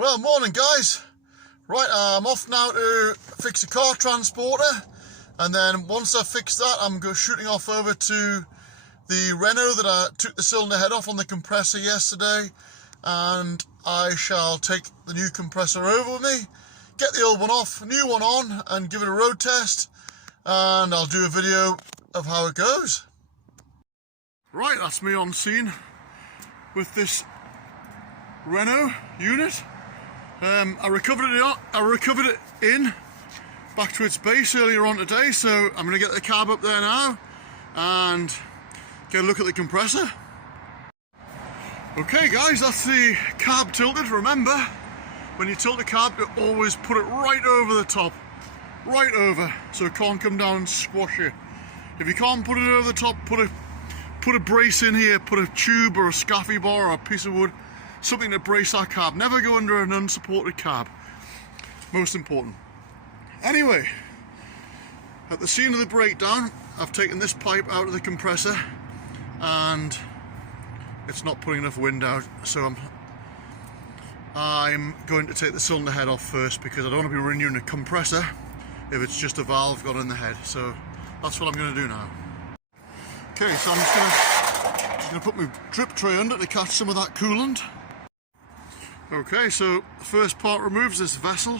Well, morning guys. Right, I'm off now to fix a car transporter, and then once I've fixed that, I'm shooting off over to the Renault that I took the cylinder head off on the compressor yesterday, and I shall take the new compressor over with me, get the old one off, new one on, and give it a road test, and I'll do a video of how it goes. Right, that's me on scene with this Renault unit. I recovered it in back to its base earlier on today, so I'm going to get the cab up there now and get a look at the compressor. Okay guys, that's the cab tilted. Remember, when you tilt the cab, you always put it right over the top, right over, so it can't come down and squash you. If you can't put it over the top, put a brace in here, put a tube or a scaffy bar or a piece of wood, something to brace that cab. Never go under an unsupported cab. Most important. Anyway, at the scene of the breakdown, I've taken this pipe out of the compressor and it's not putting enough wind out, so I'm going to take the cylinder head off first, because I don't want to be renewing a compressor if it's just a valve got in the head. So that's what I'm going to do now. Okay, so I'm just going to put my drip tray under to catch some of that coolant. Okay, so the first part removes this vessel,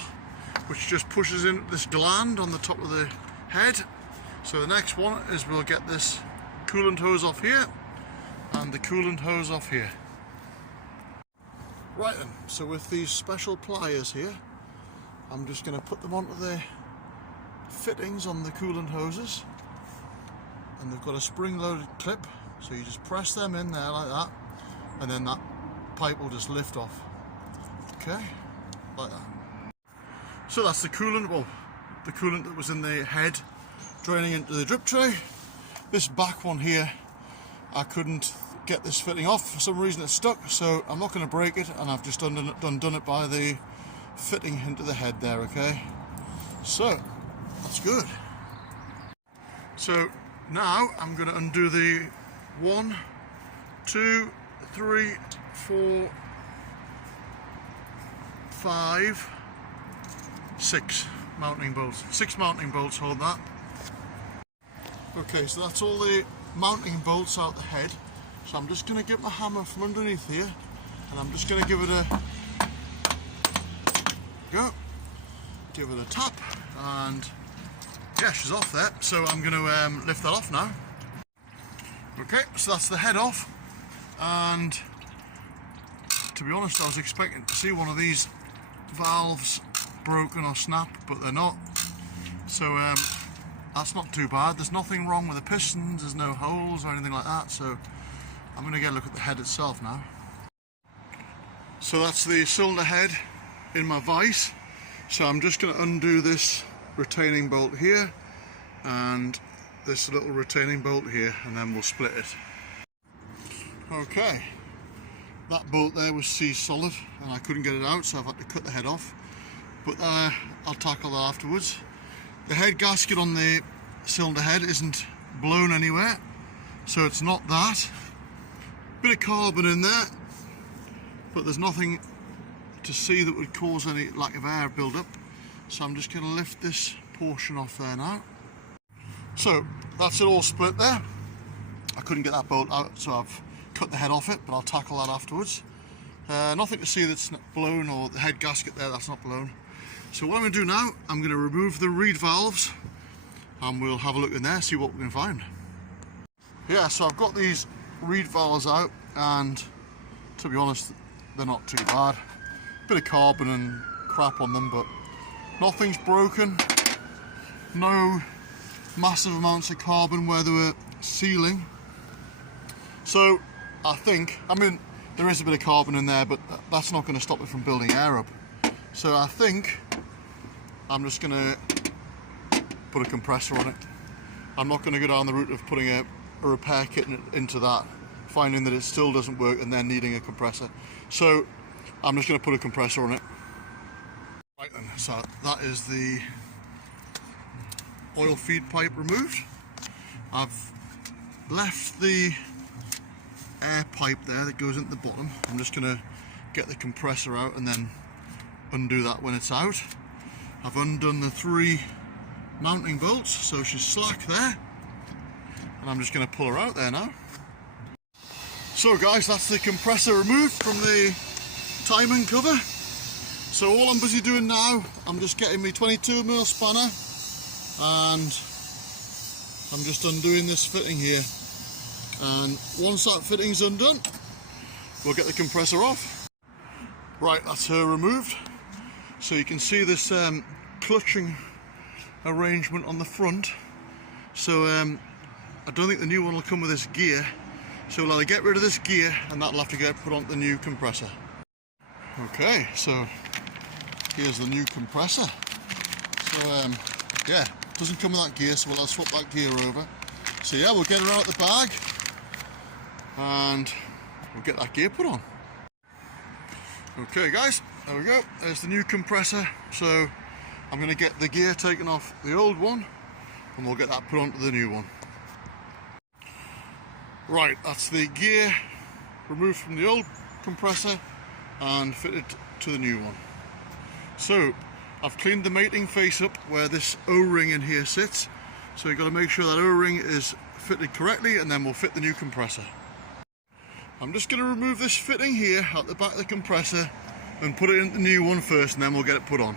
which just pushes in this gland on the top of the head. So the next one is we'll get this coolant hose off here and the coolant hose off here. Right then, so with these special pliers here, I'm just going to put them onto the fittings on the coolant hoses, and they've got a spring-loaded clip, so you just press them in there like that, and then that pipe will just lift off. Okay, like that. So that's the coolant, well, the coolant that was in the head draining into the drip tray. This back one here, I couldn't get this fitting off. For some reason it's stuck, so I'm not going to break it, and I've just undone it by the fitting into the head there, okay? So, that's good. So, now I'm going to undo the 1, 2, 3, 4, 5, 6 mounting bolts. 6 mounting bolts hold that. Okay, so that's all the mounting bolts out the head. So I'm just going to get my hammer from underneath here, and I'm just going to give it a go. Give it a tap, and yeah, she's off there. So I'm going to lift that off now. Okay, so that's the head off, and to be honest, I was expecting to see one of these valves broken or snapped, but they're not. So that's not too bad. There's nothing wrong with the pistons, there's no holes or anything like that. So I'm going to get a look at the head itself now. So that's the cylinder head in my vise. So I'm just going to undo this retaining bolt here and this little retaining bolt here, and then we'll split it. Okay, that bolt there was C-solid and I couldn't get it out, so I've had to cut the head off, but I'll tackle that afterwards. The head gasket on the cylinder head isn't blown anywhere, so it's not that. Bit of carbon in there, but there's nothing to see that would cause any lack of air build-up. So I'm just going to lift this portion off there now. So that's it all split there. I couldn't get that bolt out, so I've cut the head off it, but I'll tackle that afterwards. Nothing to see that's not blown, or the head gasket there, that's not blown. So what I'm going to do now, I'm going to remove the reed valves, and we'll have a look in there, see what we can find. Yeah, so I've got these reed valves out, and to be honest, they're not too bad. Bit of carbon and crap on them, but nothing's broken. No massive amounts of carbon where they were sealing. So I mean, there is a bit of carbon in there, but that's not going to stop it from building air up. So I think I'm just going to put a compressor on it. I'm not going to go down the route of putting a repair kit into that, finding that it still doesn't work and then needing a compressor. So I'm just going to put a compressor on it. Right then, so that is the oil feed pipe removed. I've left the air pipe there that goes into the bottom. I'm just going to get the compressor out and then undo that when it's out. I've undone the 3 mounting bolts, so she's slack there, and I'm just going to pull her out there now. So guys, that's the compressor removed from the timing cover. So all I'm busy doing now, I'm just getting my 22mm spanner and I'm just undoing this fitting here, and once that fitting's undone, we'll get the compressor off. Right, that's her removed. So you can see this clutching arrangement on the front. So I don't think the new one will come with this gear, so we'll either get rid of this gear and that'll have to get put on the new compressor. Okay, so here's the new compressor. So yeah, it doesn't come with that gear, so we'll swap that gear over. So yeah, we'll get her out the bag and we'll get that gear put on. Okay guys, there we go, there's the new compressor. So I'm going to get the gear taken off the old one and we'll get that put onto the new one. Right, that's the gear removed from the old compressor and fitted to the new one. So I've cleaned the mating face up where this O-ring in here sits, so you've got to make sure that O-ring is fitted correctly, and then we'll fit the new compressor. I'm just going to remove this fitting here at the back of the compressor and put it in the new one first, and then we'll get it put on.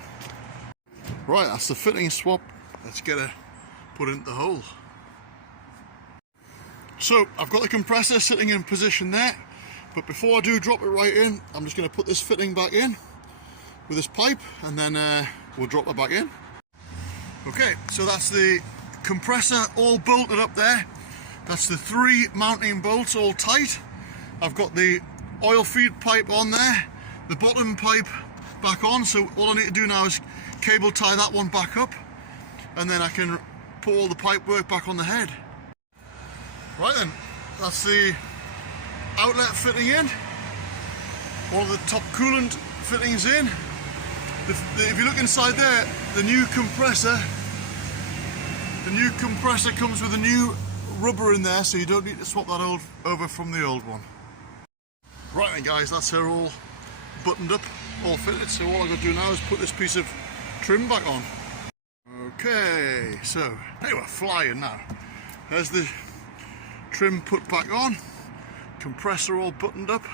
Right, that's the fitting swap. Let's get it put into the hole. So I've got the compressor sitting in position there, but before I do drop it right in, I'm just going to put this fitting back in with this pipe, and then we'll drop it back in. Okay, so that's the compressor all bolted up there. That's the 3 mounting bolts all tight. I've got the oil feed pipe on there, the bottom pipe back on, so all I need to do now is cable tie that one back up, and then I can put all the pipe work back on the head. Right then, that's the outlet fitting in, all of the top coolant fittings in. If you look inside there, the new compressor comes with a new rubber in there, so you don't need to swap that over from the old one. Right then guys, that's her all buttoned up, all fitted, so all I've got to do now is put this piece of trim back on. Okay, so hey, we're flying now. There's the trim put back on, compressor all buttoned up.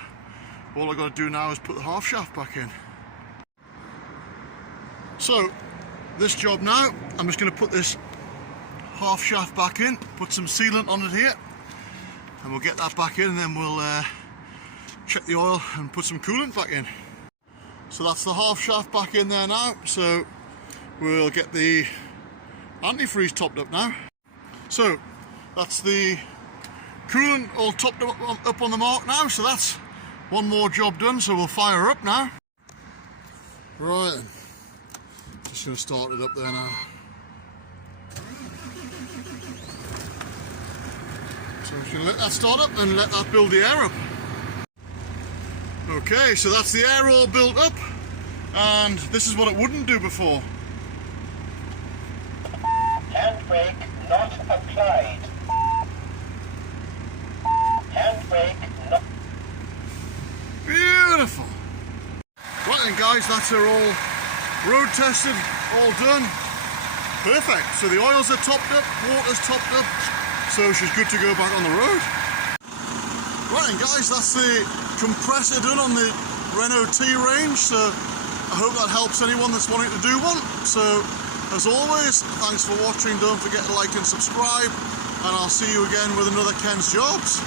All I've got to do now is put the half shaft back in. So this job now, I'm just going to put this half shaft back in, put some sealant on it here, and we'll get that back in, and then we'll check the oil and put some coolant back in. So that's the half shaft back in there now, so we'll get the antifreeze topped up now. So that's the coolant all topped up on the mark now, so that's one more job done, so we'll fire her up now. Right then, just going to start it up there now. So I'm just going to let that start up and let that build the air up. Okay, so that's the air all built up, and this is what it wouldn't do before. Handbrake not applied. Handbrake not... Beautiful! Right then guys, that's her all road tested, all done. Perfect, so the oils are topped up, water's topped up, so she's good to go back on the road. Right then guys, that's the compressor done on the Renault T range, so I hope that helps anyone that's wanting to do one. So as always, thanks for watching, don't forget to like and subscribe, and I'll see you again with another Ken's Jobs.